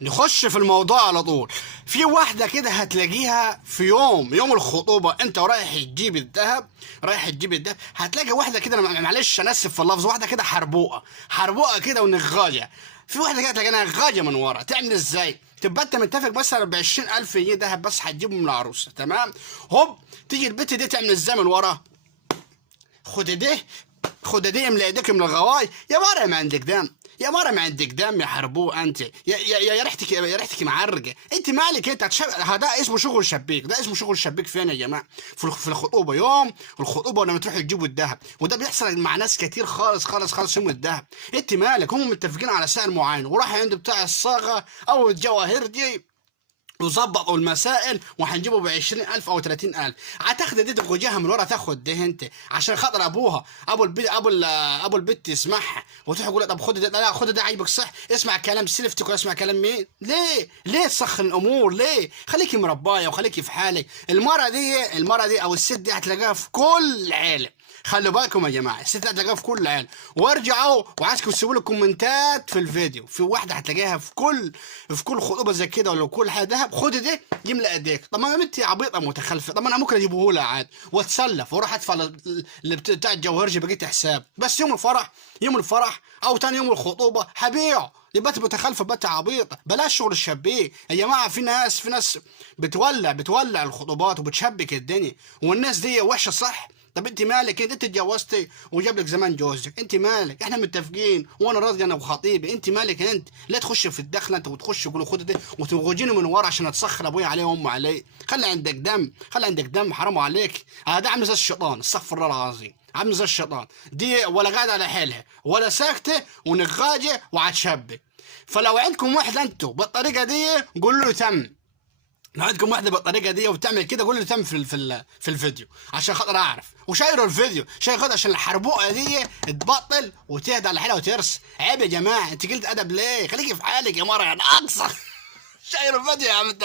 نخش في الموضوع على طول. في واحدة كده هتلاقيها في يوم الخطوبة، انت رايح تجيب الذهب، هتلاقي واحدة كده، معلش انا اسف في اللفظ، واحدة كده حربوقة كده ونغاجة. في واحدة كده تلاقيها نغاجة من ورا. تعمل ازاي؟ تبقى انت متفق مثلا ب20,000 جنيه دهب بس هتجيبه من العروسة، تمام؟ هوب تيجي البت دي تعمل ازاي من ورا؟ خد دي املى ايديك من الغواي. يا مره ما عندك دم، يا حربوه انت، يا ريحتك معرقه. انت مالك انت ده اسمه شغل شبيك فين يا جماعه؟ في الخطوبه، يوم الخطوبه لما تروحوا تجيبوا الذهب، وده بيحصل مع ناس كتير خالص يوم الذهب. انت مالك؟ هم متفقين على سعر معين وراح عند بتاع الصاغه او الجواهر دي وظبطوا المسائل وهنجيبه ب20,000 أو 30,000. هتاخد دي تخرجيها من ورا، تاخد دي انت عشان خاطر ابوها ابو البت يسمعها وتروح تقول طب خد ده، لا خد ده عيبك صح، اسمع كلام سلفتك ولا اسمع كلام مين؟ ليه تسخن الامور؟ ليه؟ خليكي مربايه وخليكي في حالك. المره دي او الست دي هتلاقيها في كل عيله. خلوا بالكم يا جماعه، الست هتلاقيها في كل عيله. وارجعوا وعايزكم تسيبوا لي كومنتات في الفيديو، في واحده هتلاقيها في كل خطوبه زي كده ولا كل حاجه دهب، خد دي يملى ايديك. طب ما انت عبيطه متخلفه، طب انا ممكن اجيبه لها عادي واتسلف واروح ادفع اللي بتاع الجوهرجي بقيت حساب، بس يوم الفرح او تاني يوم الخطوبه هبيعه. يبقى انت متخلفه، بقى عبيطه. بلاش شغل الشبيه يا جماعه. في ناس بتولع الخطوبات وبتشبك الدنيا، والناس دي وحشه صح. طب انت مالك؟ انت اتجوزتي وجاب لك زمان جوزك، انت مالك؟ احنا متفقين وانا راضي انا وخطيبي، انت مالك؟ انت لا تخش في الدخله انت وتخش تقول خد دي وتغوجيني من ورا عشان اتسخر ابويا عليه وامي عليه. خلي عندك دم، حرام عليك. هذا عامل زي الشيطان، استغفر الله العظيم، عامل زي الشيطان. دي ولا قاعده على حيلها ولا ساكته ونغاجه وعتشبك. فلو عندكم واحده انتوا بالطريقه دي قولوا له تم. لو عندكم واحده بالطريقه دي وبتعمل كده قول لي تم في الفيديو عشان خاطر اعرف، وشايروا الفيديو خاطر عشان الحربوقه دي تبطل وتهدى على حالها وترس. عيب يا جماعه، انت قلت ادب ليه؟ خليكي في حالك يا مره يا ناقصه. شايروا الفيديو يا عم انت.